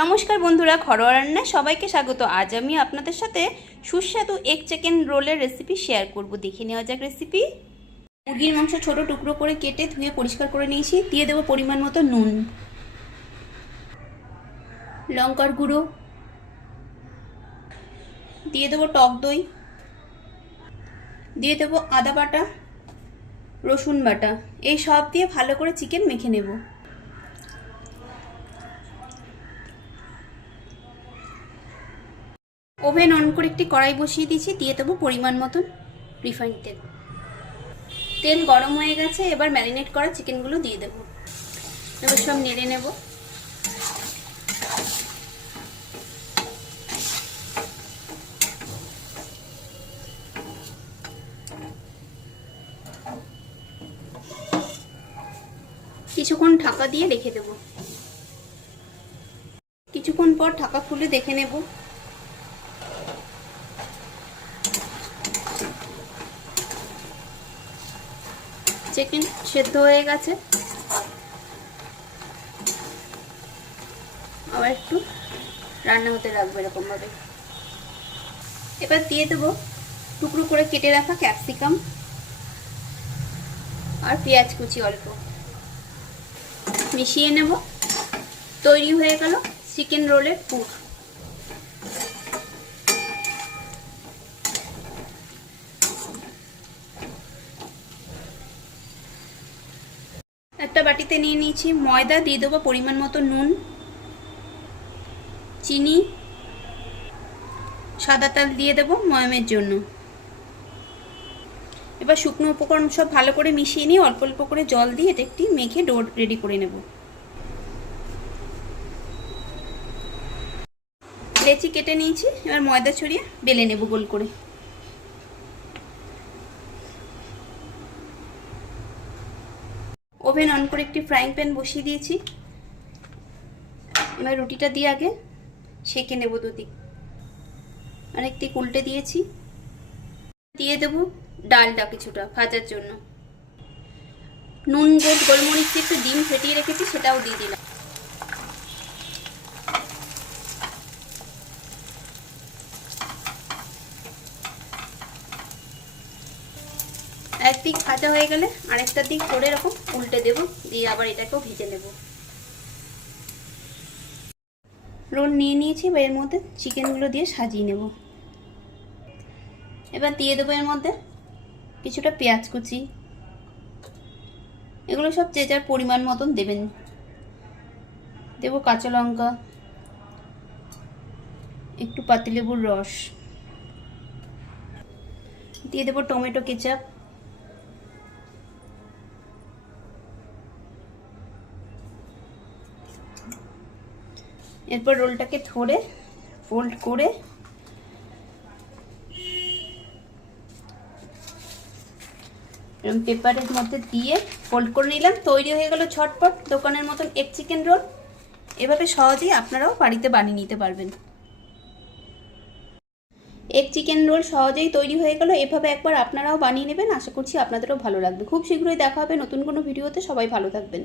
নমস্কার বন্ধুরা, ঘরোয়া রান্নায় সবাইকে স্বাগত। আজ আমি আপনাদের সাথে সুস্বাদু এগ চিকেন রোলের রেসিপি শেয়ার করব। দেখে নেওয়া যাক রেসিপি। মুরগির মাংস ছোট টুকরো করে কেটে ধুয়ে পরিষ্কার করে নিয়েছি। দিয়ে দেবো পরিমাণ মতো নুন, লঙ্কার গুঁড়ো, দিয়ে দেবো টক দই, দিয়ে দেবো আদা বাটা, রসুন বাটা। এই সব দিয়ে ভালো করে চিকেন মেখে নেব। ওভেন অন করে একটি কড়াই বসিয়ে দিয়েছি। দিয়ে দেবো পরিমাণ মতন রিফাইন্ড তেল। তেল গরম হয়ে গেছে, এবার ম্যারিনেট করা চিকেনগুলো দিয়ে দেবো। এবার সব নেড়ে নেব। কিছুক্ষণ ঢাকা দিয়ে রেখে দেব। কিছুক্ষণ পর ঢাকা খুলে দেখে নেব। চিকেন সেদ্ধ হয়ে গেছে। আবার একটু রান্না হতে রাখবো এরকম ভাবে। এবার দিয়ে দেবো টুকরো করে কেটে রাখা ক্যাপসিকাম আর পেঁয়াজ কুচি অল্প। মিশিয়ে নেব। তৈরি হয়ে গেল চিকেন রোলের পুর। একটা বাটিতে নিয়ে নিয়েছি ময়দা। দিয়ে দেবো পরিমাণ মতো নুন, চিনি, সাদা তেল দিয়ে দেবো ময়ামের জন্য। এবার শুকনো উপকরণ সব ভালো করে মিশিয়ে নিয়ে অল্প অল্প করে জল দিয়ে এটা একটি মেখে ডো রেডি করে নেব। লেচি কেটে নিয়েছি। এবার ময়দা ছড়িয়ে বেলে নেব গোল করে। ওভেন অন করে একটি ফ্রাইং প্যান বসিয়ে দিয়েছি। এবার রুটিটা দিয়ে আগে সেঁকে নেব দুদিক। আরেকটি উল্টে দিয়েছি। দিয়ে দেব ডালটা কিছুটা ভাজার জন্য। নুন, গোলমরিচ দিয়ে একটু ডিম ফেটিয়ে রেখেছি, সেটাও দিয়ে দিলাম। একদিক ভাজা হয়ে গেলে আরেকটা দিক করে এরকম উল্টে দেব। দিয়ে আবার এটাকেও ভেজে নেব। রোল নিয়ে নিয়েছি। এবার এর মধ্যে চিকেনগুলো দিয়ে সাজিয়ে নেব। এবার দিয়ে দেবো এর মধ্যে কিছুটা পেঁয়াজ কুচি। এগুলো সব যে যার পরিমাণ মতন দেবেন। দেব কাঁচা লঙ্কা, একটু পাতিলেবুর রস, দিয়ে দেব টমেটো কেচাপ, এরপর রোলটাকে ধরে ফোল্ড করে পেপারের মধ্যে দিয়ে ফোল্ড করে নিলাম। তৈরি হয়ে গেল ঝটপট দোকানের মতন এগ চিকেন রোল। এভাবে সহজেই আপনারাও বাড়িতে বানিয়ে নিতে পারবেন। এগ চিকেন রোল সহজেই তৈরি হয়ে গেল। এভাবে একবার আপনারাও বানিয়ে নেবেন। আশা করছি আপনাদেরও ভালো লাগবে। খুব শীঘ্রই দেখা হবে নতুন কোনো ভিডিওতে। সবাই ভালো থাকবেন।